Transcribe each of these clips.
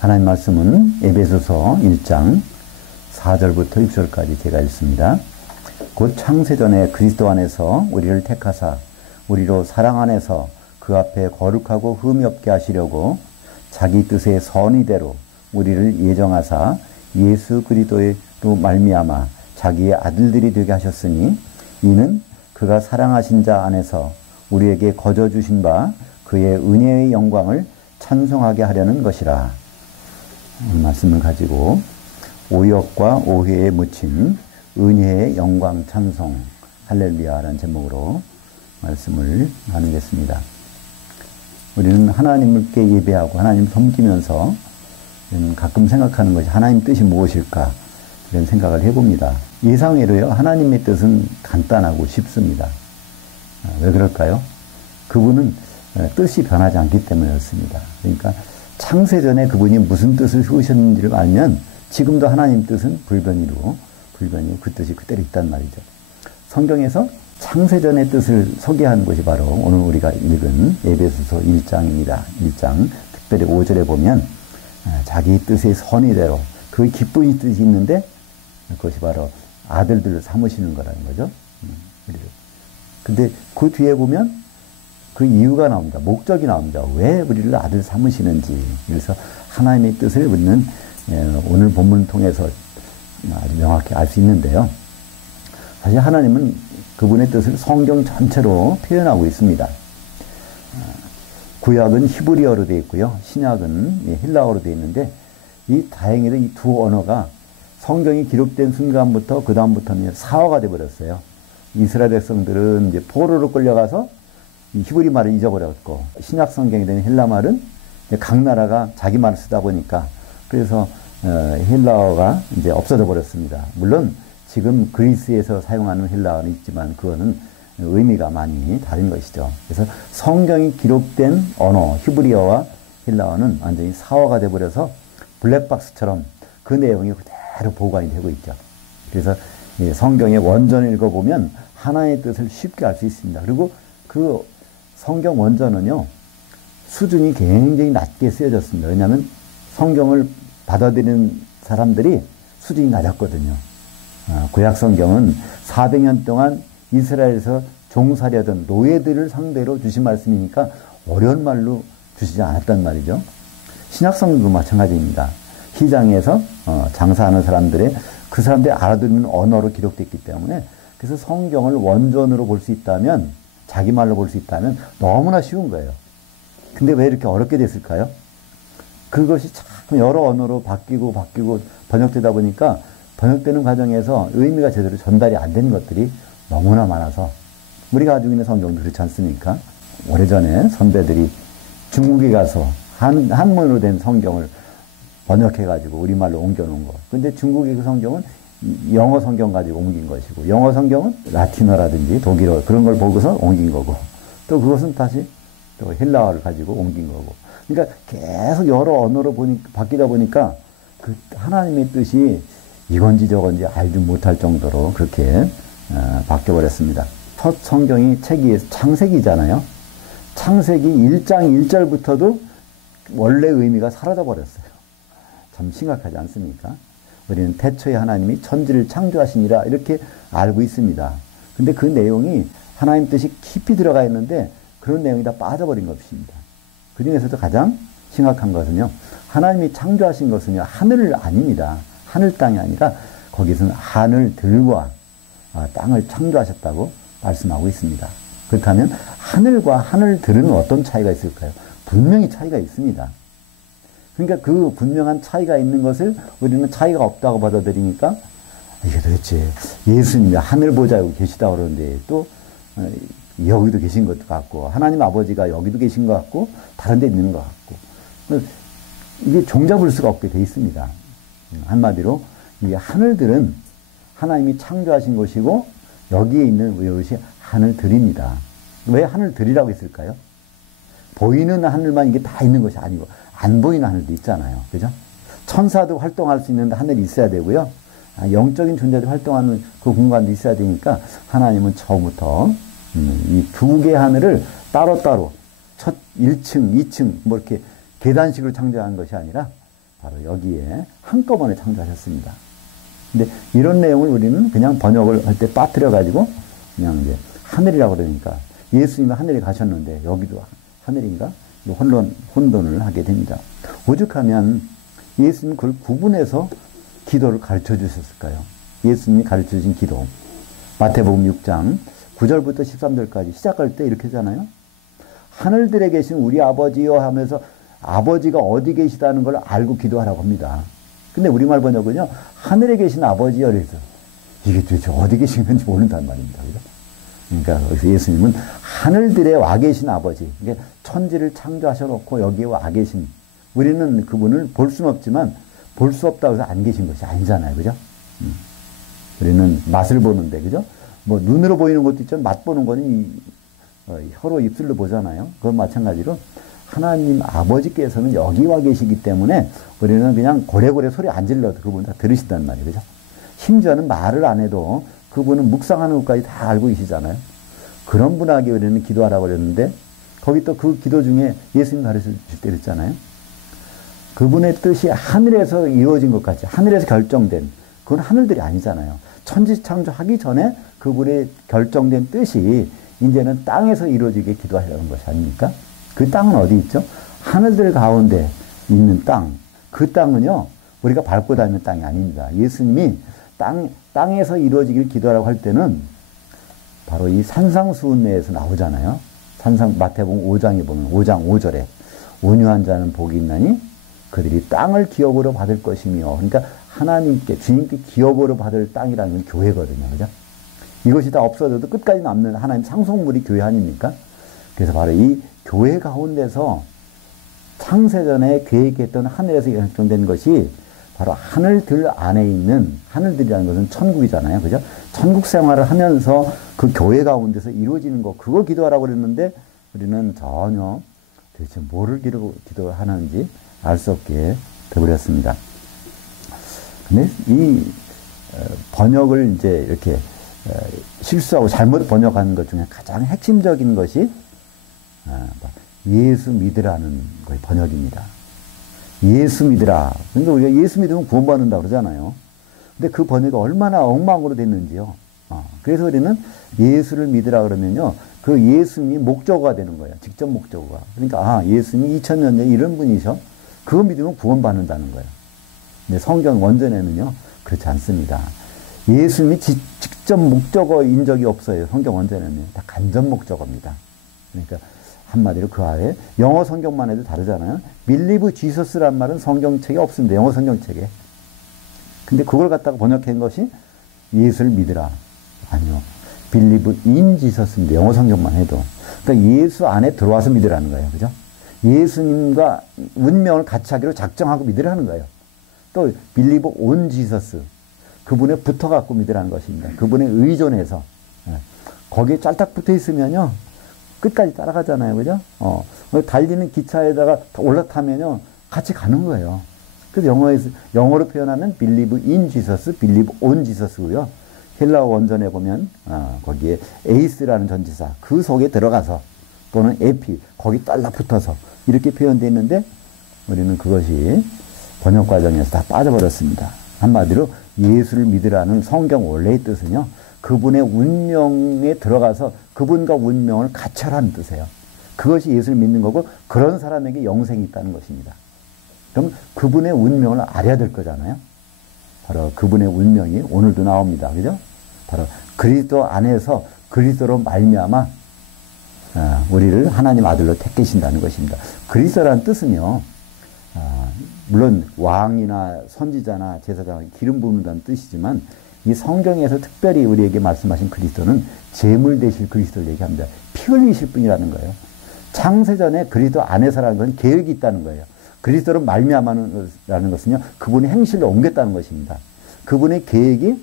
하나님 말씀은 에베소서 1장 4절부터 6절까지 제가 읽습니다. 곧 창세전에 그리스도 안에서 우리를 택하사 우리로 사랑 안에서 그 앞에 거룩하고 흠이 없게 하시려고 자기 뜻의 선의대로 우리를 예정하사 예수 그리스도로 말미암아 자기의 아들들이 되게 하셨으니 이는 그가 사랑하신 자 안에서 우리에게 거저 주신 바 그의 은혜의 영광을 찬송하게 하려는 것이라. 이 말씀을 가지고 오역과 오해에 묻힌 은혜의 영광 찬송 할렐루야라는 제목으로 말씀을 나누겠습니다. 우리는 하나님께 예배하고 하나님 섬기면서 가끔 생각하는 것이 하나님 뜻이 무엇일까 이런 생각을 해봅니다. 예상외로요, 하나님의 뜻은 간단하고 쉽습니다. 왜 그럴까요? 그분은 뜻이 변하지 않기 때문에 그렇습니다. 그러니까 창세전에 그분이 무슨 뜻을 세우셨는지를 알면 지금도 하나님 뜻은 불변이 그 뜻이 그대로 있단 말이죠. 성경에서 창세전의 뜻을 소개하는 것이 바로 오늘 우리가 읽은 에베소서 1장입니다. 1장 특별히 5절에 보면 자기 뜻의 선의대로 그 기쁜 뜻이 있는데 그것이 바로 아들들을 삼으시는 거라는 거죠. 근데 그 뒤에 보면 그 이유가 나옵니다. 목적이 나옵니다. 왜 우리를 아들 삼으시는지. 그래서 하나님의 뜻을 묻는 오늘 본문을 통해서 아주 명확히 알 수 있는데요. 사실 하나님은 그분의 뜻을 성경 전체로 표현하고 있습니다. 구약은 히브리어로 되어 있고요. 신약은 헬라어로 되어 있는데 다행히도 이 두 언어가 성경이 기록된 순간부터 그 다음부터는 사화가 되어버렸어요. 이스라엘 백성들은 이제 포로로 끌려가서 히브리 말을 잊어버렸고 신약 성경에 되는 헬라 말은 각 나라가 자기 말을 쓰다 보니까 그래서 헬라어가 이제 없어져 버렸습니다. 물론 지금 그리스에서 사용하는 헬라어는 있지만 그거는 의미가 많이 다른 것이죠. 그래서 성경이 기록된 언어 히브리어와 헬라어는 완전히 사화가 되어버려서 블랙박스처럼 그 내용이 그대로 보관이 되고 있죠. 그래서 성경의 원전을 읽어보면 하나의 뜻을 쉽게 알 수 있습니다. 그리고 그 성경 원전은요, 수준이 굉장히 낮게 쓰여졌습니다. 왜냐하면 성경을 받아들이는 사람들이 수준이 낮았거든요. 구약 성경은 400년 동안 이스라엘에서 종살이하던 노예들을 상대로 주신 말씀이니까 어려운 말로 주시지 않았단 말이죠. 신약 성경도 마찬가지입니다. 시장에서 장사하는 사람들의 그 사람들이 알아듣는 언어로 기록됐기 때문에 그래서 성경을 원전으로 볼 수 있다면 자기 말로 볼 수 있다면 너무나 쉬운 거예요. 근데 왜 이렇게 어렵게 됐을까요? 그것이 참 여러 언어로 바뀌고 번역되다 보니까 번역되는 과정에서 의미가 제대로 전달이 안 되는 것들이 너무나 많아서 우리가 가지고 있는 성경도 그렇지 않습니까? 오래전에 선배들이 중국에 가서 한문으로 된 성경을 번역해가지고 우리말로 옮겨놓은 거. 근데 중국의 그 성경은 영어 성경 가지고 옮긴 것이고, 영어 성경은 라틴어라든지 독일어 그런 걸 보고서 옮긴 거고, 또 그것은 다시 또 헬라어를 가지고 옮긴 거고. 그러니까 계속 여러 언어로 바뀌다 보니까 그 하나님의 뜻이 이건지 저건지 알지 못할 정도로 그렇게 바뀌어버렸습니다. 첫 성경이 책이 창세기잖아요. 창세기 1장 1절부터도 원래 의미가 사라져버렸어요. 참 심각하지 않습니까? 우리는 태초에 하나님이 천지를 창조하시니라 이렇게 알고 있습니다. 근데 그 내용이 하나님 뜻이 깊이 들어가 있는데 그런 내용이 다 빠져버린 것입니다. 그 중에서도 가장 심각한 것은요, 하나님이 창조하신 것은요, 하늘 아닙니다. 하늘 땅이 아니라 거기서는 하늘들과 땅을 창조하셨다고 말씀하고 있습니다. 그렇다면 하늘과 하늘들은 어떤 차이가 있을까요? 분명히 차이가 있습니다. 그러니까 그 분명한 차이가 있는 것을 우리는 차이가 없다고 받아들이니까 이게 도대체 예수님이 하늘 보좌에 계시다고 그러는데 또 여기도 계신 것 같고 하나님 아버지가 여기도 계신 것 같고 다른 데 있는 것 같고 이게 종잡을 수가 없게 돼 있습니다. 한마디로 이 하늘들은 하나님이 창조하신 것이고 여기에 있는 이것이 하늘들입니다. 왜 하늘들이라고 했을까요? 보이는 하늘만 이게 다 있는 것이 아니고 안 보이는 하늘도 있잖아요. 그죠? 천사도 활동할 수 있는 하늘이 있어야 되고요. 영적인 존재도 활동하는 그 공간도 있어야 되니까 하나님은 처음부터 이 두 개의 하늘을 따로따로 첫 1층, 2층 뭐 이렇게 계단식으로 창조한 것이 아니라 바로 여기에 한꺼번에 창조하셨습니다. 근데 이런 내용을 우리는 그냥 번역을 할 때 빠뜨려가지고 그냥 이제 하늘이라고 그러니까 예수님이 하늘에 가셨는데 여기도 하늘인가? 혼돈을 하게 됩니다. 오죽하면 예수님 그걸 구분해서 기도를 가르쳐 주셨을까요? 예수님이 가르쳐 주신 기도. 마태복음 6장 9절부터 13절까지 시작할 때 이렇게 하잖아요. 하늘들에 계신 우리 아버지요 하면서 아버지가 어디 계시다는 걸 알고 기도하라고 합니다. 근데 우리말 번역은요, 하늘에 계신 아버지요. 그래서 이게 도대체 어디 계신 건지 모른단 말입니다. 그죠? 그러니까 여기서 예수님은 하늘들에 와 계신 아버지. 그러니까 천지를 창조하셔 놓고 여기에 와 계신. 우리는 그분을 볼 수는 없지만 볼 수 없다고 해서 안 계신 것이 아니잖아요. 그죠? 우리는 맛을 보는데, 그죠? 뭐 눈으로 보이는 것도 있지만 맛 보는 거는 혀로 입술로 보잖아요. 그건 마찬가지로 하나님 아버지께서는 여기 와 계시기 때문에 우리는 그냥 고래고래 소리 안 질러도 그분 다 들으신단 말이에요. 그죠? 심지어는 말을 안 해도 그분은 묵상하는 것까지 다 알고 계시잖아요. 그런 분에게 우리는 기도하라고 그랬는데 거기 또 그 기도 중에 예수님 가르쳐 주실 때 그랬잖아요. 그분의 뜻이 하늘에서 이루어진 것 같이 하늘에서 결정된 그건 하늘들이 아니잖아요. 천지 창조하기 전에 그분의 결정된 뜻이 이제는 땅에서 이루어지게 기도하려는 것이 아닙니까? 그 땅은 어디 있죠? 하늘들 가운데 있는 땅. 그 땅은요, 우리가 밟고 다니는 땅이 아닙니다. 예수님이 땅에서 이루어지길 기도하라고 할 때는 바로 이 산상수훈내에서 나오잖아요. 마태복음 5장에 보면 5장 5절에 온유한 자는 복이 있나니 그들이 땅을 기업으로 받을 것이며, 그러니까 하나님께 주님께 기업으로 받을 땅이라는 건 교회거든요. 그죠? 이것이 다 없어져도 끝까지 남는 하나님 상속물이 교회 아닙니까? 그래서 바로 이 교회 가운데서 창세전에 계획했던 하늘에서 결정된 것이 바로 하늘들 안에 있는, 하늘들이라는 것은 천국이잖아요. 그죠? 천국 생활을 하면서 그 교회 가운데서 이루어지는 것, 그거 기도하라고 그랬는데 우리는 전혀 도대체 뭐를 기도하는지 알 수 없게 되어버렸습니다. 근데 이 번역을 이제 이렇게 실수하고 잘못 번역하는 것 중에 가장 핵심적인 것이 예수 믿으라는 거의 번역입니다. 예수 믿으라. 그러니까 우리가 예수 믿으면 구원받는다고 그러잖아요. 근데 그 번역이 얼마나 엉망으로 됐는지요. 그래서 우리는 예수를 믿으라 그러면요, 그 예수님이 목적어가 되는 거예요. 직접 목적어가. 그러니까 예수님이 2000년 전에 이런 분이셔. 그거 믿으면 구원받는다는 거예요. 근데 성경 원전에는요, 그렇지 않습니다. 예수님이 직접 목적어인 적이 없어요. 성경 원전에는 다 간접 목적어입니다. 그러니까 한마디로 그 아래 영어 성경만 해도 다르잖아요. Believe Jesus란 말은 성경책에 없습니다. 영어 성경책에. 근데 그걸 갖다가 번역한 것이 예수를 믿으라. 아니요. Believe in Jesus입니다. 영어 성경만 해도. 그러니까 예수 안에 들어와서 믿으라는 거예요. 그죠? 예수님과 운명을 같이 하기로 작정하고 믿으라는 거예요. 또 Believe on Jesus. 그분에 붙어갖고 믿으라는 것입니다. 그분에 의존해서. 거기에 짤딱 붙어 있으면요, 끝까지 따라가잖아요. 그죠? 달리는 기차에다가 올라타면요, 같이 가는 거예요. 그래서 영어로 표현하면 believe in Jesus, believe on Jesus고요. 헬라어 원전에 보면, 거기에 에이스라는 전치사, 그 속에 들어가서, 또는 에피, 거기 딸라 붙어서, 이렇게 표현되어 있는데, 우리는 그것이 번역 과정에서 다 빠져버렸습니다. 한마디로 예수를 믿으라는 성경 원래의 뜻은요, 그분의 운명에 들어가서 그분과 운명을 같이 하라는 뜻이에요. 그것이 예수를 믿는 거고, 그런 사람에게 영생이 있다는 것입니다. 그럼 그분의 운명을 알아야 될 거잖아요. 바로 그분의 운명이 오늘도 나옵니다. 그죠? 바로 그리스도 안에서 그리스도로 말미암아 우리를 하나님 아들로 택하신다는 것입니다. 그리스도라는 뜻은요, 물론 왕이나 선지자나 제사장을 기름 부는다는 뜻이지만, 이 성경에서 특별히 우리에게 말씀하신 그리스도는 제물 되실 그리스도를 얘기합니다. 피 흘리실 분이라는 거예요. 창세전에 그리스도 안에서라는 건 계획이 있다는 거예요. 그리스도로 말미암아라는 것은요, 그분의 행실로 옮겼다는 것입니다. 그분의 계획이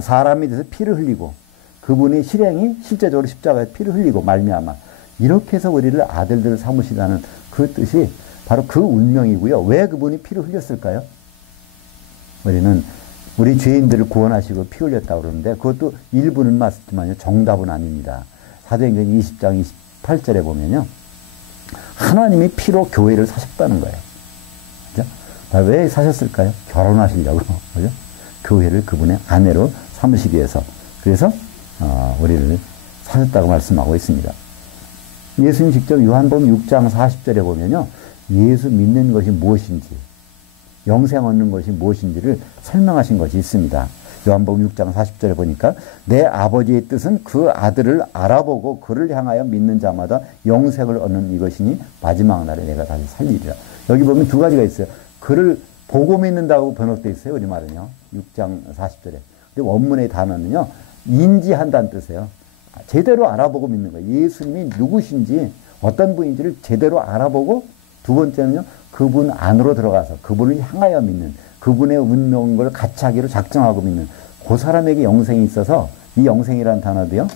사람이 돼서 피를 흘리고, 그분의 실행이 실제적으로 십자가에 피를 흘리고 말미암아, 이렇게 해서 우리를 아들들을 삼으시다는 그 뜻이 바로 그 운명이고요. 왜 그분이 피를 흘렸을까요? 우리는 우리 죄인들을 구원하시고 피 흘렸다고 그러는데, 그것도 일부는 맞지만요, 정답은 아닙니다. 사도행전 20장 28절에 보면요, 하나님이 피로 교회를 사셨다는 거예요. 그죠? 왜 사셨을까요? 결혼하시려고. 그죠? 교회를 그분의 아내로 삼으시기 위해서. 그래서, 우리를 사셨다고 말씀하고 있습니다. 예수님 직접 요한복음 6장 40절에 보면요. 예수 믿는 것이 무엇인지, 영생 얻는 것이 무엇인지를 설명하신 것이 있습니다. 요한복음 6장 40절에 보니까 내 아버지의 뜻은 그 아들을 알아보고 그를 향하여 믿는 자마다 영생을 얻는 이것이니 마지막 날에 내가 다시 살리리라. 여기 보면 두 가지가 있어요. 그를 보고 믿는다고 번역되어 있어요. 우리말은요. 6장 40절에. 근데 원문의 단어는요. 인지한다는 뜻이에요. 제대로 알아보고 믿는 거예요. 예수님이 누구신지 어떤 분인지를 제대로 알아보고 두 번째는요. 그분 안으로 들어가서 그분을 향하여 믿는 그분의 운명을 같이 하기로 작정하고 믿는 그 사람에게 영생이 있어서 이 영생이라는 단어도요.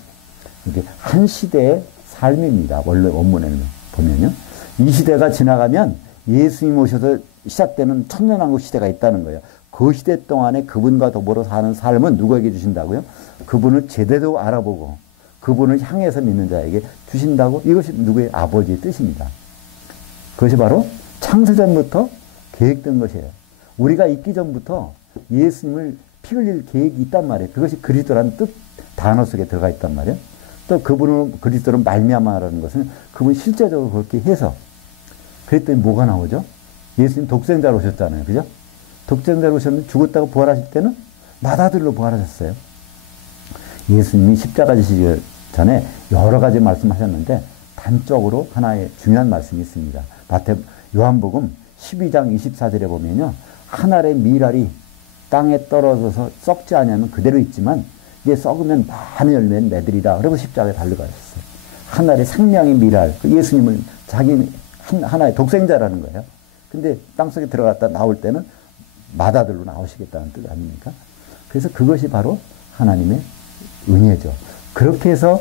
이게 한 시대의 삶입니다. 원래 원문에는 보면요. 이 시대가 지나가면 예수님 오셔서 시작되는 천년왕국 시대가 있다는 거예요. 그 시대 동안에 그분과 더불어 사는 삶은 누구에게 주신다고요? 그분을 제대로 알아보고 그분을 향해서 믿는 자에게 주신다고 이것이 누구의 아버지의 뜻입니다. 그것이 바로 창세전부터 계획된 것이에요. 우리가 있기 전부터 예수님을 피 흘릴 계획이 있단 말이에요. 그것이 그리스도라는 뜻 단어 속에 들어가 있단 말이에요. 또 그분은 그리스도를 말미암아라는 것은 그분이 실제적으로 그렇게 해서 그랬더니 뭐가 나오죠? 예수님 독생자로 오셨잖아요. 그죠? 독생자로 오셨는데 죽었다고 부활하실 때는 맏아들로 부활하셨어요. 예수님이 십자가 지시기 전에 여러 가지 말씀하셨는데 단적으로 하나의 중요한 말씀이 있습니다. 요한복음 12장 24절에 보면요. 한 알의 밀알이 땅에 떨어져서 썩지 않으면 그대로 있지만 이게 썩으면 많은 열매는 맺으리라. 그러고 십자가에 달려가셨어요. 한 알의 생명의 밀알. 예수님은 자기 하나의 독생자라는 거예요. 근데 땅속에 들어갔다 나올 때는 맏아들로 나오시겠다는 뜻 아닙니까? 그래서 그것이 바로 하나님의 은혜죠. 그렇게 해서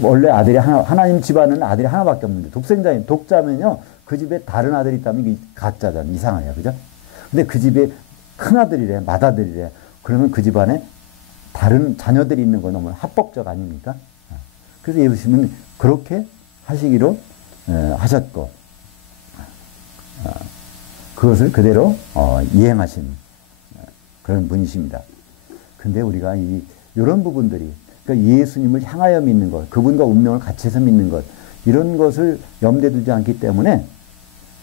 원래 아들이 하나님 집안은 아들이 하나밖에 없는데 독생자인 독자면요. 그 집에 다른 아들이 있다면 이게 가짜잖아요. 이상해요. 그죠? 근데 그 집에 큰 아들이래, 맏아들이래. 그러면 그 집안에 다른 자녀들이 있는 건 너무 합법적 아닙니까? 그래서 예수님은 그렇게 하시기로 하셨고, 그것을 그대로 이행하신 그런 분이십니다. 근데 우리가 이런 부분들이, 그러니까 예수님을 향하여 믿는 것, 그분과 운명을 같이 해서 믿는 것, 이런 것을 염두에 두지 않기 때문에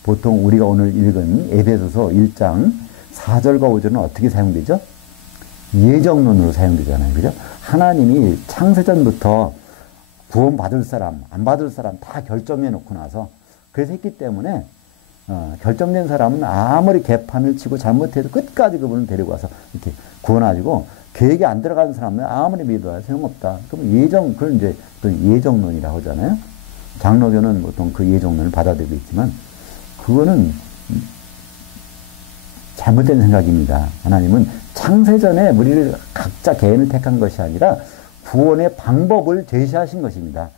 보통 우리가 오늘 읽은 에베소서 1장 4절과 5절은 어떻게 사용되죠? 예정론으로 사용되잖아요. 그죠? 하나님이 창세전부터 구원받을 사람, 안 받을 사람 다 결정해 놓고 나서 그래서 했기 때문에 결정된 사람은 아무리 개판을 치고 잘못해도 끝까지 그분을 데리고 와서 이렇게 구원하시고 계획이 안 들어가는 사람은 아무리 믿어야 소용없다. 그럼 그걸 이제 또 예정론이라고 하잖아요. 장로교는 보통 그 예정론을 받아들이고 있지만 그거는 잘못된 생각입니다. 하나님은 창세전에 우리를 각자 개인을 택한 것이 아니라 구원의 방법을 제시하신 것입니다.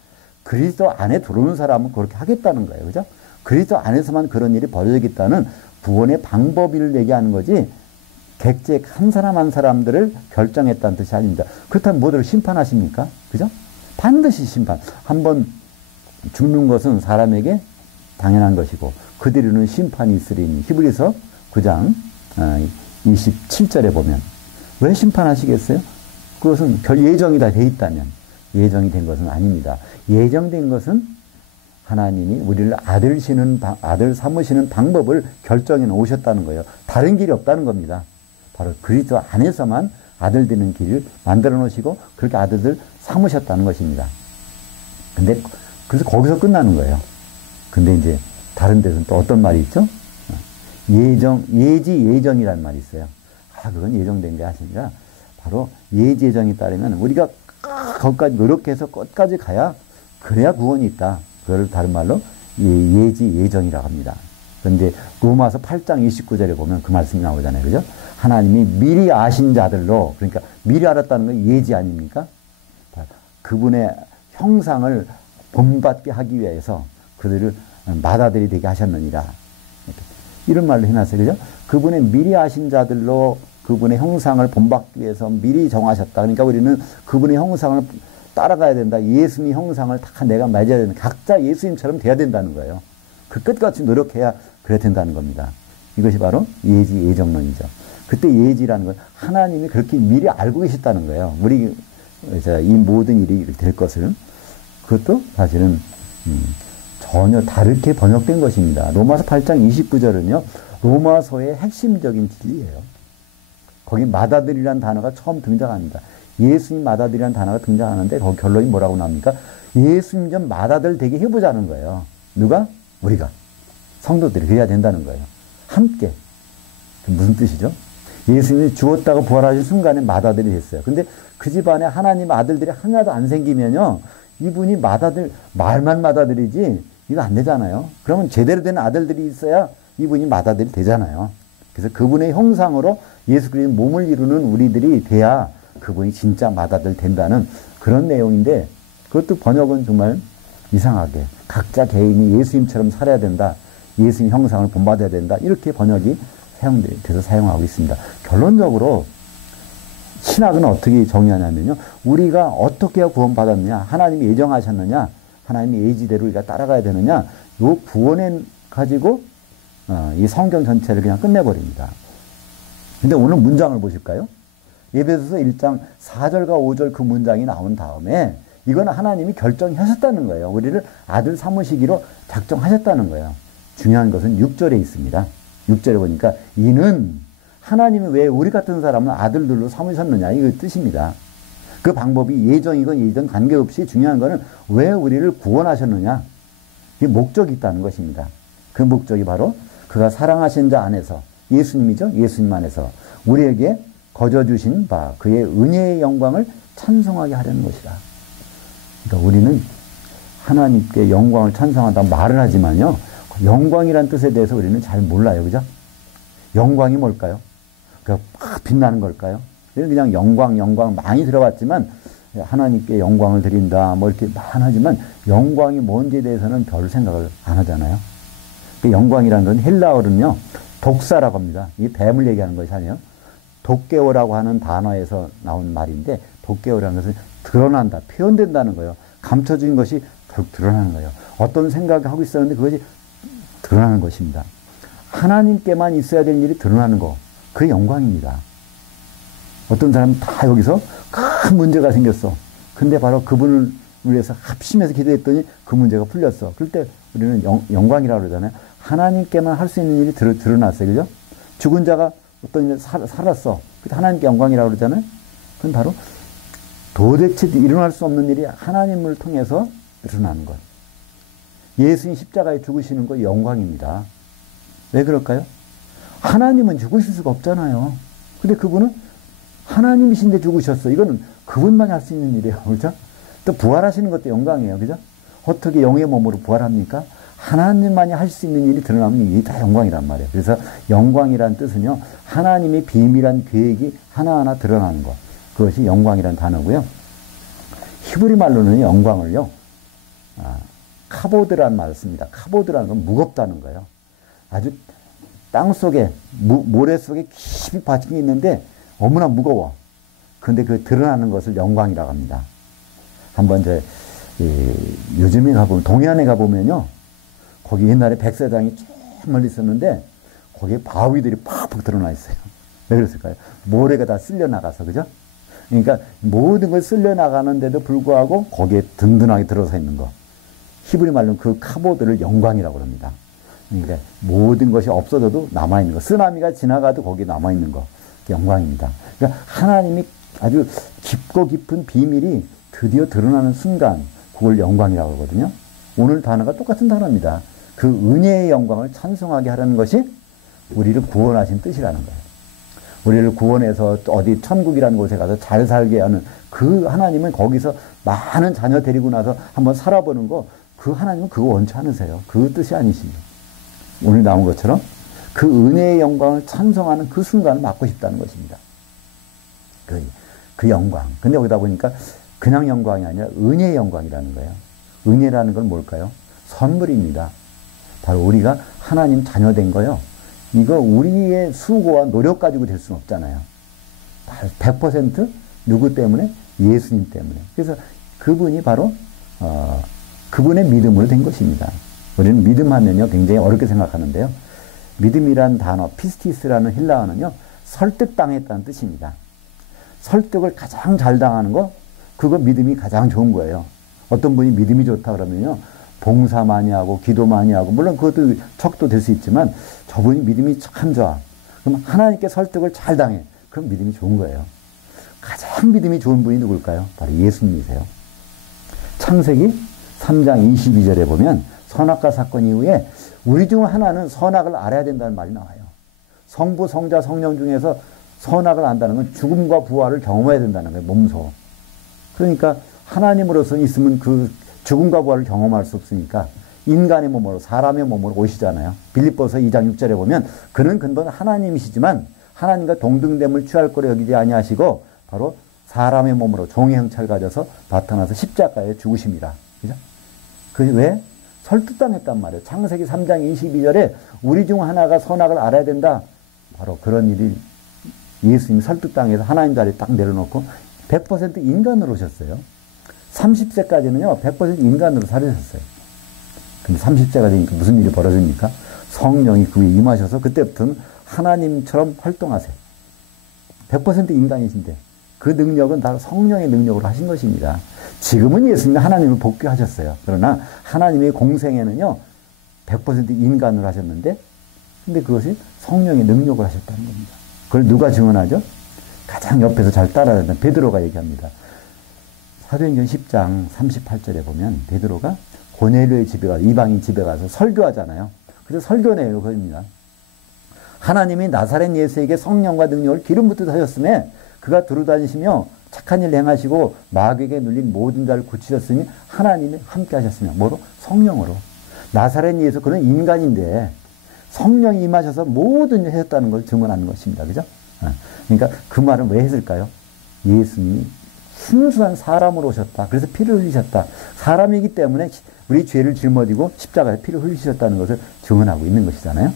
그리스도 안에 들어오는 사람은 그렇게 하겠다는 거예요. 그죠? 그리스도 안에서만 그런 일이 벌어지겠다는 구원의 방법을 얘기하는 거지 객체 한 사람 한 사람들을 결정했다는 뜻이 아닙니다. 그렇다면 모두를 심판하십니까? 그죠? 반드시 심판. 한번 죽는 것은 사람에게 당연한 것이고 그들에는 심판이 있으리니 히브리서 9장 27절에 보면 왜 심판하시겠어요? 그것은 예정이 다 돼 있다면 예정이 된 것은 아닙니다. 예정된 것은 하나님이 우리를 아들 삼으시는 방법을 결정해 놓으셨다는 거예요. 다른 길이 없다는 겁니다. 바로 그리스도 안에서만 아들 되는 길을 만들어 놓으시고 그렇게 아들들 삼으셨다는 것입니다. 근데 그래서 거기서 끝나는 거예요. 근데 이제 다른 데서는 또 어떤 말이 있죠? 예정이라는 말이 있어요. 그건 예정된 게 아니라 바로 예정에 따르면 우리가 거기까지 노력해서 끝까지 가야 그래야 구원이 있다. 그걸 다른 말로 예정이라고 합니다. 그런데 로마서 8장 29절에 보면 그 말씀이 나오잖아요. 그죠? 하나님이 미리 아신 자들로, 그러니까 미리 알았다는 건 예지 아닙니까? 그분의 형상을 본받게 하기 위해서 그들을 맏아들이 되게 하셨느니라. 이런 말로 해놨어요. 그죠? 그분의 미리 아신 자들로 그분의 형상을 본받기 위해서 미리 정하셨다. 그러니까 우리는 그분의 형상을 따라가야 된다. 예수님 형상을 다 내가 맺어야 된다. 각자 예수님처럼 돼야 된다는 거예요. 그 끝까지 노력해야 그래야 된다는 겁니다. 이것이 바로 예지 예정론이죠. 그때 예지라는 건 하나님이 그렇게 미리 알고 계셨다는 거예요. 우리 이 모든 일이 될 것을. 그것도 사실은 전혀 다르게 번역된 것입니다. 로마서 8장 29절은요. 로마서의 핵심적인 진리예요. 거기 맏아들이라는 단어가 처음 등장합니다. 예수님 맏아들이라는 단어가 등장하는데 거기 결론이 뭐라고 나옵니까? 예수님 좀 맏아들 되게 해보자는 거예요. 누가? 우리가. 성도들이 그래야 된다는 거예요. 함께. 무슨 뜻이죠? 예수님이 죽었다가 부활하신 순간에 맏아들이 됐어요. 근데 그 집안에 하나님 아들들이 하나도 안 생기면요. 이분이 맏아들, 말만 맏아들이지 이거 안 되잖아요. 그러면 제대로 된 아들들이 있어야 이분이 맏아들이 되잖아요. 그래서 그분의 형상으로 예수 그리스도의 몸을 이루는 우리들이 돼야 그분이 진짜 맏아들 된다는 그런 내용인데 그것도 번역은 정말 이상하게 각자 개인이 예수님처럼 살아야 된다. 예수님 형상을 본받아야 된다. 이렇게 번역이 사용돼서 사용하고 있습니다. 결론적으로 신학은 어떻게 정의하냐면요. 우리가 어떻게 구원받았느냐. 하나님이 예정하셨느냐. 하나님의 예지대로 우리가 따라가야 되느냐. 요 구원에 가지고 이 성경 전체를 그냥 끝내버립니다. 근데 오늘 문장을 보실까요? 에베소서 1장 4절과 5절 그 문장이 나온 다음에 이건 하나님이 결정하셨다는 거예요. 우리를 아들 삼으시기로 작정하셨다는 거예요. 중요한 것은 6절에 있습니다. 6절에 보니까 이는 하나님이 왜 우리 같은 사람을 아들들로 삼으셨느냐 이거 뜻입니다. 그 방법이 예정이건 예정 관계없이 중요한 것은 왜 우리를 구원하셨느냐 이 목적이 있다는 것입니다. 그 목적이 바로 그가 사랑하신 자 안에서 예수님이죠. 예수님 안에서 우리에게 거저 주신 바 그의 은혜의 영광을 찬송하게 하려는 것이다. 그러니까 우리는 하나님께 영광을 찬송한다고 말을 하지만요. 영광이란 뜻에 대해서 우리는 잘 몰라요. 그죠? 영광이 뭘까요? 그러니까 막 빛나는 걸까요? 그냥 영광 많이 들어봤지만 하나님께 영광을 드린다 뭐 이렇게 많이 하지만 영광이 뭔지에 대해서는 별 생각을 안 하잖아요. 그 영광이라는 건 헬라어는요. 독사라고 합니다. 이게 뱀을 얘기하는 것이 아니에요. 독개오라고 하는 단어에서 나온 말인데 독개오라는 것은 드러난다, 표현된다는 거예요. 감춰진 것이 결국 드러나는 거예요. 어떤 생각을 하고 있었는데 그것이 드러나는 것입니다. 하나님께만 있어야 될 일이 드러나는 거, 그게 영광입니다. 어떤 사람은 다 여기서 큰 문제가 생겼어. 근데 바로 그분을 위해서 합심해서 기도했더니 그 문제가 풀렸어. 그럴 때 우리는 영광이라고 그러잖아요. 하나님께만 할 수 있는 일이 드러났어요. 그죠? 죽은 자가 어떤 일을 살았어. 하나님께 영광이라고 그러잖아요. 그건 바로 도대체 일어날 수 없는 일이 하나님을 통해서 일어나는 것. 예수님 십자가에 죽으시는 거 영광입니다. 왜 그럴까요? 하나님은 죽으실 수가 없잖아요. 근데 그분은 하나님이신데 죽으셨어. 이거는 그분만이 할 수 있는 일이에요. 그죠? 또 부활하시는 것도 영광이에요. 그죠? 어떻게 영의 몸으로 부활합니까? 하나님만이 할 수 있는 일이 드러나면 이게 다 영광이란 말이에요. 그래서 영광이란 뜻은요. 하나님의 비밀한 계획이 하나하나 드러나는 것. 그것이 영광이란 단어고요. 히브리 말로는 영광을요. 카보드라는 말을 씁니다. 카보드라는 건 무겁다는 거예요. 아주 땅속에 모래 속에 깊이 박힌 게 있는데 너무나 무거워. 그런데 그 드러나는 것을 영광이라고 합니다. 한번 요즘에 가보면 동해안에 가보면요. 거기 옛날에 백사장이 쭉 멀리 있었는데 거기에 바위들이 팍팍 드러나 있어요. 왜 그랬을까요? 모래가 다 쓸려 나가서 그죠? 그러니까 모든 걸 쓸려 나가는데도 불구하고 거기에 든든하게 들어서 있는 거. 히브리 말로는 그 카보드를 영광이라고 합니다. 그러니까 모든 것이 없어져도 남아있는 거. 쓰나미가 지나가도 거기에 남아있는 거. 영광입니다. 그러니까 하나님이 아주 깊고 깊은 비밀이 드디어 드러나는 순간 그걸 영광이라고 하거든요. 오늘 단어가 똑같은 단어입니다. 그 은혜의 영광을 찬송하게 하라는 것이 우리를 구원하신 뜻이라는 거예요. 우리를 구원해서 어디 천국이라는 곳에 가서 잘 살게 하는 그 하나님은 거기서 많은 자녀 데리고 나서 한번 살아보는 거, 그 하나님은 그거 원치 않으세요. 그 뜻이 아니십니다. 오늘 나온 것처럼 그 은혜의 영광을 찬송하는 그 순간을 맡고 싶다는 것입니다. 그 영광. 근데 여기다 보니까 그냥 영광이 아니라 은혜의 영광이라는 거예요. 은혜라는 건 뭘까요? 선물입니다. 바로 우리가 하나님 자녀된 거요. 이거 우리의 수고와 노력 가지고 될 수는 없잖아요. 100% 누구 때문에? 예수님 때문에. 그래서 그분이 바로 그분의 믿음으로 된 것입니다. 우리는 믿음하면요 굉장히 어렵게 생각하는데요. 믿음이란 단어, 피스티스라는 헬라어는요, 설득당했다는 뜻입니다. 설득을 가장 잘 당하는 거, 그거 믿음이 가장 좋은 거예요. 어떤 분이 믿음이 좋다 그러면요, 봉사 많이 하고, 기도 많이 하고, 물론 그것도 척도 될 수 있지만, 저분이 믿음이 참 좋아. 그럼 하나님께 설득을 잘 당해. 그럼 믿음이 좋은 거예요. 가장 믿음이 좋은 분이 누굴까요? 바로 예수님이세요. 창세기 3장 22절에 보면 선악과 사건 이후에 우리 중 하나는 선악을 알아야 된다는 말이 나와요. 성부, 성자, 성령 중에서 선악을 안다는 건 죽음과 부활을 경험해야 된다는 거예요. 몸소. 그러니까 하나님으로서 있으면 그 죽음과 부활을 경험할 수 없으니까 인간의 몸으로, 사람의 몸으로 오시잖아요. 빌립보서 2장 6절에 보면 그는 근본 하나님이시지만 하나님과 동등됨을 취할 거로 여기지 아니하시고 바로 사람의 몸으로 종의 형체를 가져서 나타나서 십자가에 죽으심이라. 그죠? 그 왜? 설득당했단 말이에요. 창세기 3장 22절에 우리 중 하나가 선악을 알아야 된다. 바로 그런 일이 예수님이 설득당해서 하나님 자리에 딱 내려놓고 100% 인간으로 오셨어요. 30세까지는요, 100% 인간으로 살으셨어요. 근데 30세가 되니까 무슨 일이 벌어집니까? 성령이 그 위에 임하셔서 그때부터는 하나님처럼 활동하세요. 100% 인간이신데 그 능력은 다 성령의 능력으로 하신 것입니다. 지금은 예수님이 하나님을 복귀하셨어요. 그러나 하나님의 공생에는요, 100% 인간으로 하셨는데, 근데 그것이 성령의 능력으로 하셨다는 겁니다. 그걸 누가 증언하죠? 가장 옆에서 잘 따라다니는 베드로가 얘기합니다. 사도행전 10장 38절에 보면 베드로가 고넬료의 집에 가서, 이방인 집에 가서 설교하잖아요. 그래서 설교네요, 그겁니다. 하나님이 나사렛 예수에게 성령과 능력을 기름 붓듯 하셨음에 그가 두루다니시며 착한 일 행하시고 마귀에게 눌린 모든 자를 고치셨으니 하나님이 함께 하셨으며 뭐로? 성령으로. 나사렛 예수 그는 인간인데 성령이 임하셔서 모든 일을 하셨다는 걸 증언하는 것입니다. 그죠? 그러니까 그 말은 왜 했을까요? 예수님이 순수한 사람으로 오셨다. 그래서 피를 흘리셨다. 사람이기 때문에 우리 죄를 짊어지고 십자가에 피를 흘리셨다는 것을 증언하고 있는 것이잖아요.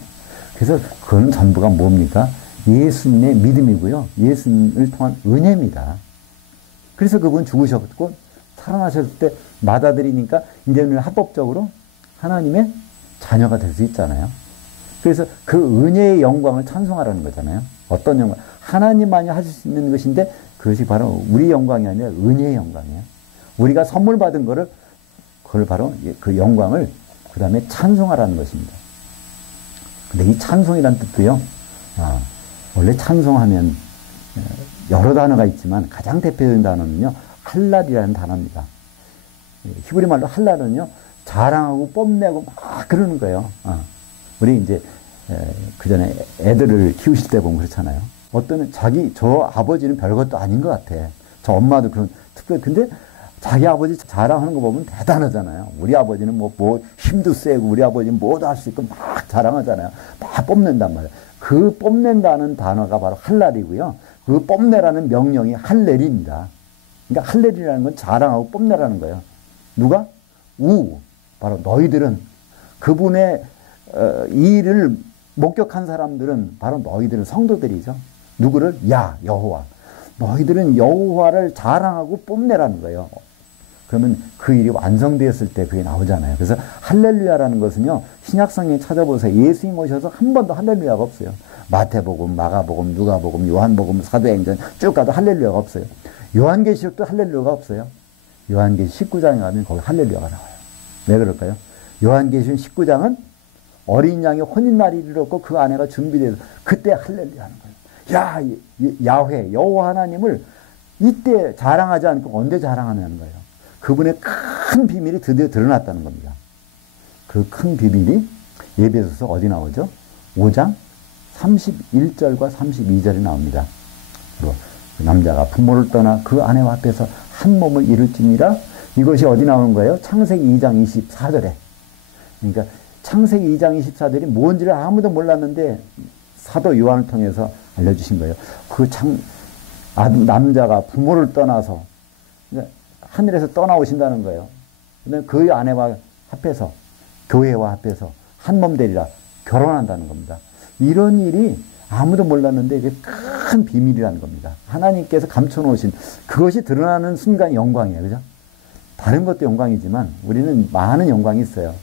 그래서 그건 전부가 뭡니까? 예수님의 믿음이고요. 예수님을 통한 은혜입니다. 그래서 그분 죽으셨고 살아나셨을 때 맏아들이니까 이제는 합법적으로 하나님의 자녀가 될 수 있잖아요. 그래서 그 은혜의 영광을 찬송하라는 거잖아요. 어떤 영광? 하나님만이 하실 수 있는 것인데 그것이 바로 우리 영광이 아니라 은혜의 영광이에요. 우리가 선물 받은 거를 그걸 바로 그 영광을 그 다음에 찬송하라는 것입니다. 근데 이 찬송이란 뜻도요. 원래 찬송하면 여러 단어가 있지만 가장 대표적인 단어는요. 할랄이라는 단어입니다. 히브리 말로 할랄은요. 자랑하고 뽐내고 막 그러는 거예요. 우리 이제 그 전에 애들을 키우실 때 보면 그렇잖아요. 어떤 저 아버지는 별것도 아닌 것 같아. 저 엄마도 그런 근데 자기 아버지 자랑하는 거 보면 대단하잖아요. 우리 아버지는 뭐 힘도 세고 우리 아버지는 뭐도 할 수 있고 막 자랑하잖아요. 막 뽐낸단 말이에요. 그 뽐낸다는 단어가 바로 할랄이고요. 그 뽐내라는 명령이 할렐입니다. 그러니까 할렐이라는 건 자랑하고 뽐내라는 거예요. 누가? 바로 너희들은 그분의 이 일을 목격한 사람들은 바로 너희들은 성도들이죠. 누구를? 여호와. 너희들은 여호와를 자랑하고 뽐내라는 거예요. 그러면 그 일이 완성되었을 때 그게 나오잖아요. 그래서 할렐루야라는 것은요. 신약성경에 찾아보세요. 예수님 오셔서 한 번도 할렐루야가 없어요. 마태복음, 마가복음, 누가복음, 요한복음, 사도행전 쭉 가도 할렐루야가 없어요. 요한계시록도 할렐루야가 없어요. 요한계시 19장에 가면 거기 할렐루야가 나와요. 왜 그럴까요? 요한계시 19장은 어린 양의 혼인날이 이르렀고 그 아내가 준비돼서 그때 할렐루야 하는 거예요. 야훼 여호와 하나님을 이때 자랑하지 않고 언제 자랑하냐는 거예요. 그분의 큰 비밀이 드디어 드러났다는 겁니다. 그 큰 비밀이 에베소서 어디 나오죠? 5장 31절과 32절에 나옵니다. 그 남자가 부모를 떠나 그 아내와 합해서 한 몸을 이룰지니라. 이것이 어디 나오는 거예요? 창세기 2장 24절에. 그러니까 창세기 2장 24절이 뭔지를 아무도 몰랐는데 사도 요한을 통해서 알려주신 거예요. 남자가 부모를 떠나서 하늘에서 떠나오신다는 거예요. 그 아내와 합해서 교회와 합해서 한 몸 되리라 결혼한다는 겁니다. 이런 일이 아무도 몰랐는데 이게 큰 비밀이라는 겁니다. 하나님께서 감춰놓으신 그것이 드러나는 순간 영광이에요. 그죠? 다른 것도 영광이지만 우리는 많은 영광이 있어요.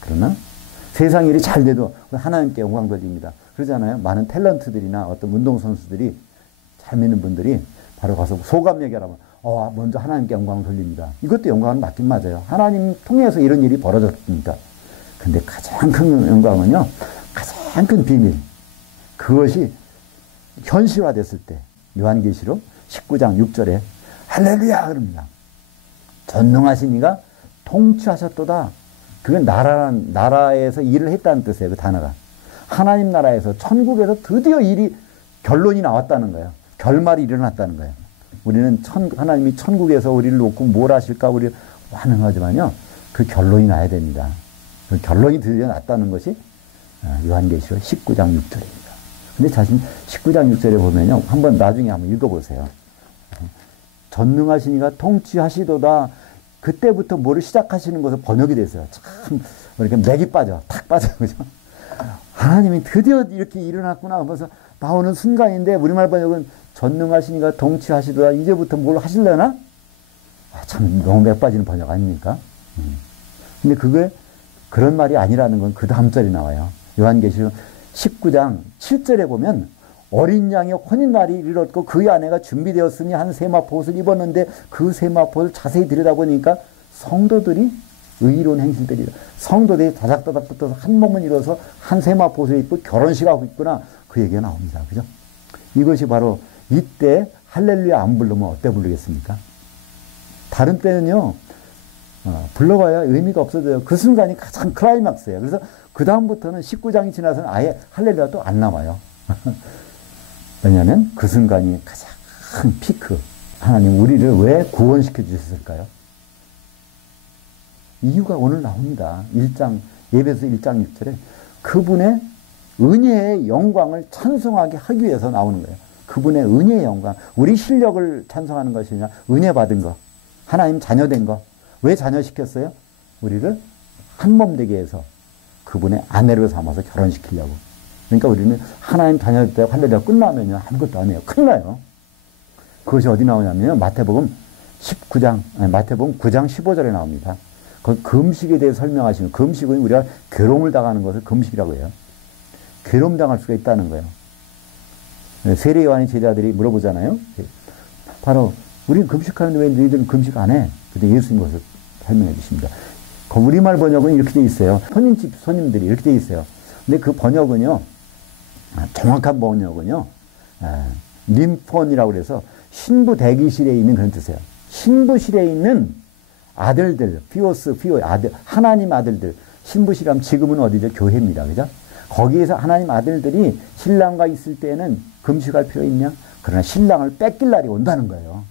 그러나 세상 일이 잘 돼도 하나님께 영광 돌립니다. 그러잖아요. 많은 탤런트들이나 어떤 운동선수들이 잘 믿는 분들이 바로 가서 소감 얘기하라면 먼저 하나님께 영광을 돌립니다. 이것도 영광은 맞긴 맞아요. 하나님 통해서 이런 일이 벌어졌으니까. 근데 가장 큰 영광은요, 가장 큰 비밀, 그것이 현실화됐을 때 요한계시록 19장 6절에 할렐루야 그럽니다. 전능하신 이가 통치하셨도다. 그건 나라에서 일을 했다는 뜻이에요. 그 단어가. 하나님 나라에서 천국에서 드디어 결론이 나왔다는 거예요. 결말이 일어났다는 거예요. 우리는 하나님이 천국에서 우리를 놓고 뭘 하실까 우리 환영하지만요. 그 결론이 나야 됩니다. 그 결론이 드디어 났다는 것이 요한계시록 19장 6절입니다. 근데 자신 19장 6절에 보면요. 나중에 한번 읽어보세요. 전능하신 이가 통치하시도다. 그때부터 뭐를 시작하시는 것을 번역이 됐어요. 참, 이렇게 맥이 탁 빠져. 그죠? 하나님이 드디어 이렇게 일어났구나 하면서 나오는 순간인데, 우리말 번역은 전능하신 이가 통치하시도다. 이제부터 뭘 하실려나? 참, 너무 맥 빠지는 번역 아닙니까? 근데 그게 그런 말이 아니라는 건 그 다음 절이 나와요. 요한계시록 19장 7절에 보면 어린 양의 혼인날이 이르렀고 그의 아내가 준비되었으니 한 세마포 옷을 입었는데 그 세마포를 자세히 들여다보니까 성도들이 의로운 행실들이라. 성도들이 다닥다닥 붙어서 한 몸을 이뤄서 한 세마포 옷을 입고 결혼식하고 있구나. 그 얘기가 나옵니다. 그죠? 이것이 바로 이때 할렐루야 안 부르면 어때 부르겠습니까? 다른 때는요. 불러봐야 의미가 없어져요. 그 순간이 가장 클라이막스예요. 그래서 그 다음부터는 19장이 지나서는 아예 할렐루야도 안 나와요. 왜냐하면 그 순간이 가장 피크. 하나님 우리를 왜 구원시켜 주셨을까요? 이유가 오늘 나옵니다. 예배서 1장 6절에 그분의 은혜의 영광을 찬송하게 하기 위해서 나오는 거예요. 그분의 은혜의 영광. 우리 실력을 찬송하는 것이 아니라 은혜 받은 거. 하나님 자녀된 거. 왜 자녀시켰어요? 우리를 한 몸 되게 해서 그분의 아내로 삼아서 결혼시키려고. 그러니까 우리는 하나님 자녀 때 할렐루야 끝나면요. 아무것도 안 해요. 큰일 나요. 그것이 어디 나오냐면요. 마태복음 9장 15절에 나옵니다. 그 금식에 대해 설명하시는, 금식은 우리가 괴로움을 당하는 것을 금식이라고 해요. 괴로움 당할 수가 있다는 거예요. 세례 요한의 제자들이 물어보잖아요. 바로 우리는 금식하는데 왜 너희들은 금식 안 해? 그때 예수님 것을 설명해 주십니다. 우리말 번역은 이렇게 돼 있어요. 손님집 손님들이 이렇게 돼 있어요. 근데 그 번역은요, 정확한 번역은요, 림폰이라고 그래서 신부 대기실에 있는 그런 뜻이에요. 신부실에 있는 아들들, 피오 아들, 하나님 아들들. 신부실하면 지금은 어디죠? 교회입니다. 그죠? 거기에서 하나님 아들들이 신랑과 있을 때는 금식할 필요 있냐? 그러나 신랑을 뺏길 날이 온다는 거예요.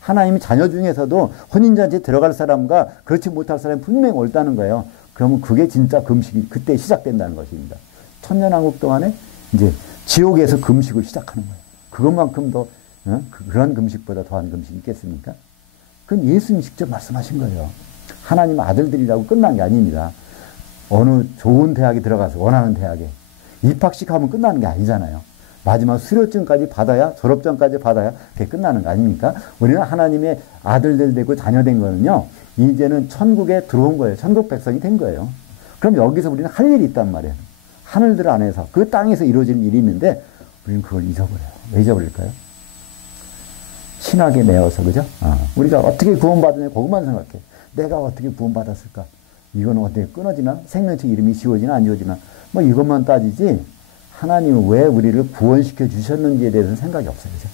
하나님이 자녀 중에서도 혼인잔치에 들어갈 사람과 그렇지 못할 사람이 분명히 옳다는 거예요. 그러면 그게 진짜 금식이 그때 시작된다는 것입니다. 천년왕국 동안에 이제 지옥에서 금식을 시작하는 거예요. 그것만큼 더 그런 금식보다 더한 금식이 있겠습니까? 그건 예수님이 직접 말씀하신 거예요. 하나님 아들들이라고 끝난 게 아닙니다. 어느 좋은 대학에 들어가서 원하는 대학에 입학식 하면 끝나는 게 아니잖아요. 마지막 수료증까지 받아야, 졸업증까지 받아야 그게 끝나는 거 아닙니까? 우리는 하나님의 아들들 되고 자녀 된 거는요, 이제는 천국에 들어온 거예요. 천국 백성이 된 거예요. 그럼 여기서 우리는 할 일이 있단 말이에요. 하늘들 안에서, 그 땅에서 이루어지는 일이 있는데, 우리는 그걸 잊어버려요. 왜 잊어버릴까요? 신학에 매여서, 그죠? 우리가 어떻게 구원받느냐, 그것만 생각해. 내가 어떻게 구원받았을까? 이건 어떻게 끊어지나? 생명책 이름이 지워지나, 안 지워지나? 뭐 이것만 따지지, 하나님은 왜 우리를 구원시켜 주셨는지에 대해서는 생각이 없어요. 그죠?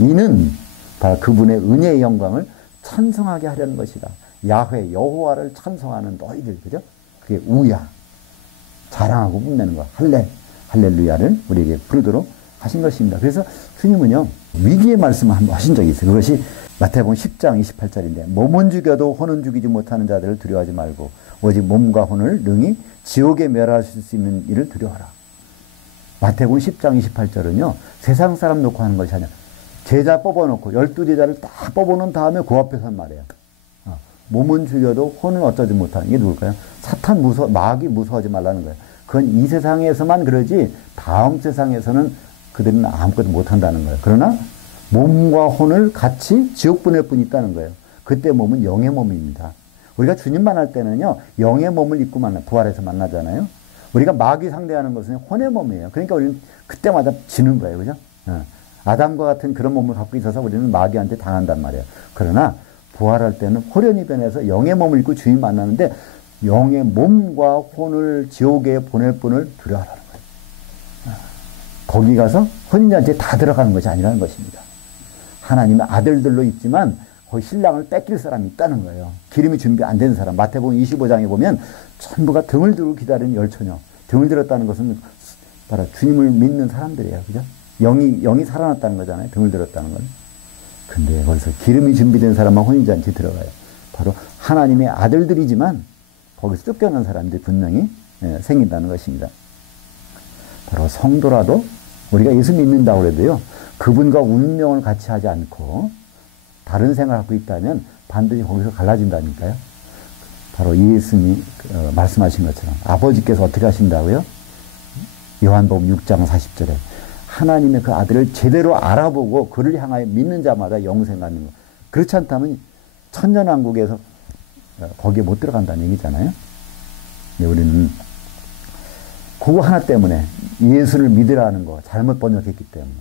이는 바로 그분의 은혜의 영광을 찬송하게 하려는 것이다. 야훼, 여호와를 찬송하는 너희들, 그죠? 그게 우야. 자랑하고 뽐내는 거. 할렐루야를 우리에게 부르도록 하신 것입니다. 그래서 스님은요, 위기의 말씀을 한번 하신 적이 있어요. 그것이 마태복음 10장 28절인데, 몸은 죽여도 혼은 죽이지 못하는 자들을 두려워하지 말고, 오직 몸과 혼을 능히 지옥에 멸하실 수 있는 일을 두려워하라. 마태복음 10장 28절은요, 세상 사람 놓고 하는 것이 아니라, 제자 뽑아놓고, 12제자를 딱 뽑아놓은 다음에 그 앞에서 한 말이에요. 몸은 죽여도 혼은 어쩌지 못하는 게 누굴까요? 마귀 무서워하지 말라는 거예요. 그건 이 세상에서만 그러지, 다음 세상에서는 그들은 아무것도 못한다는 거예요. 그러나, 몸과 혼을 같이 지옥 보낼 뿐이 있다는 거예요. 그때 몸은 영의 몸입니다. 우리가 주님 만날 때는요, 영의 몸을 입고 부활해서 만나잖아요. 우리가 마귀 상대하는 것은 혼의 몸이에요. 그러니까 우리는 그때마다 지는 거예요. 그죠? 아담과 같은 그런 몸을 갖고 있어서 우리는 마귀한테 당한단 말이에요. 그러나 부활할 때는 호련히 변해서 영의 몸을 입고 주님 만나는데 영의 몸과 혼을 지옥에 보낼 분을 두려워하라는 거예요. 거기 가서 혼인잔치에 다 들어가는 것이 아니라는 것입니다. 하나님의 아들들로 있지만 거기 신랑을 뺏길 사람이 있다는 거예요. 기름이 준비 안 된 사람. 마태복음 25장에 보면 전부가 등을 들고 기다리는 열처녀. 등을 들었다는 것은 바로 주님을 믿는 사람들이에요. 그죠? 영이 살아났다는 거잖아요. 등을 들었다는 건. 근데 거기서 기름이 준비된 사람만 혼인잔치 들어가요. 바로 하나님의 아들들이지만 거기서 쫓겨난 사람들이 분명히 생긴다는 것입니다. 바로 성도라도 우리가 예수 믿는다고 해도요. 그분과 운명을 같이 하지 않고 다른 생각을 갖고 있다면 반드시 거기서 갈라진다니까요. 바로 예수님이 말씀하신 것처럼 아버지께서 어떻게 하신다고요? 요한복음 6장 40절에 하나님의 그 아들을 제대로 알아보고 그를 향하여 믿는 자마다 영생 갖는 것. 그렇지 않다면 천년왕국에서 거기에 못 들어간다는 얘기잖아요. 우리는 그거 하나 때문에 예수를 믿으라는 거 잘못 번역했기 때문에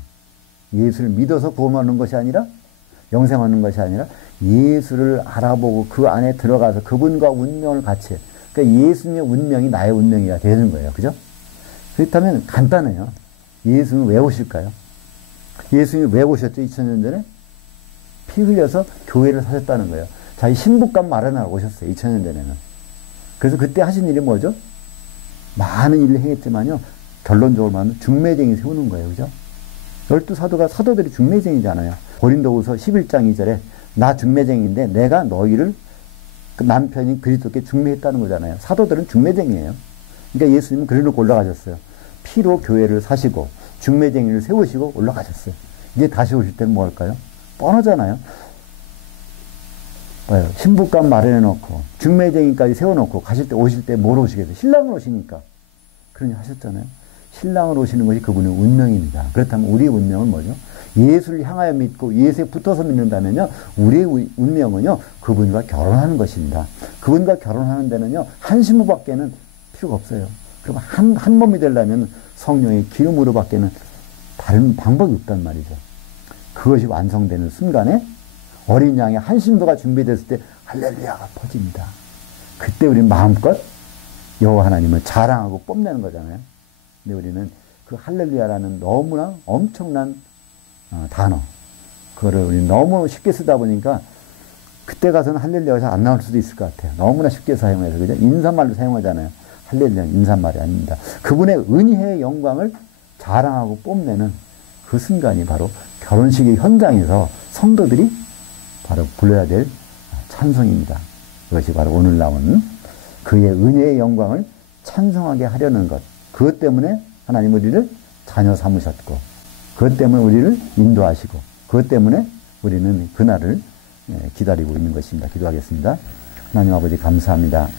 예수를 믿어서 구원하는 것이 아니라 영생하는 것이 아니라 예수를 알아보고 그 안에 들어가서 그분과 운명을 같이 그러니까 예수님의 운명이 나의 운명이가 되는 거예요. 그죠? 그렇다면 간단해요. 예수는 왜 오실까요? 예수님이 왜 오셨죠? 2000년 전에? 피 흘려서 교회를 사셨다는 거예요. 자기 신부감 마련하러 오셨어요. 2000년 전에는. 그래서 그때 하신 일이 뭐죠? 많은 일을 행했지만요. 결론적으로 말하면 중매쟁이 세우는 거예요. 그죠? 12사도가 사도들이 중매쟁이잖아요. 고린도후서 11장 2절에 나 중매쟁이인데 내가 너희를 그 남편인 그리스도께 중매했다는 거잖아요. 사도들은 중매쟁이에요. 그러니까 예수님은 그리로 올라가셨어요. 피로 교회를 사시고 중매쟁이를 세우시고 올라가셨어요. 이제 다시 오실 때는 뭐 할까요? 뻔하잖아요. 신부감 마련해놓고 중매쟁이까지 세워놓고 가실 때 오실 때 뭘 오시겠어요? 신랑을 오시니까. 그러니 하셨잖아요. 신랑을 오시는 것이 그분의 운명입니다. 그렇다면 우리의 운명은 뭐죠? 예수를 향하여 믿고 예수에 붙어서 믿는다면요. 우리의 운명은요. 그분과 결혼하는 것입니다. 그분과 결혼하는 데는요. 한 신부밖에는 필요가 없어요. 그럼 한 몸이 되려면 성령의 기름으로 밖에는 다른 방법이 없단 말이죠. 그것이 완성되는 순간에 어린 양의 한 신부가 준비됐을 때 할렐루야가 퍼집니다. 그때 우리는 마음껏 여호와 하나님을 자랑하고 뽐내는 거잖아요. 근데 우리는 그 할렐루야라는 너무나 엄청난 단어 그거를 우리 너무 쉽게 쓰다 보니까 그때 가서는 할렐루야가 잘 안 나올 수도 있을 것 같아요. 너무나 쉽게 사용해서 그죠? 인사말로 사용하잖아요. 할렐루야는 인사말이 아닙니다. 그분의 은혜의 영광을 자랑하고 뽐내는 그 순간이 바로 결혼식의 현장에서 성도들이 바로 불러야 될 찬송입니다. 그것이 바로 오늘 나온 그의 은혜의 영광을 찬송하게 하려는 것. 그것 때문에 하나님 우리를 자녀 삼으셨고 그것 때문에 우리를 인도하시고 그것 때문에 우리는 그날을 기다리고 있는 것입니다. 기도하겠습니다. 하나님 아버지 감사합니다.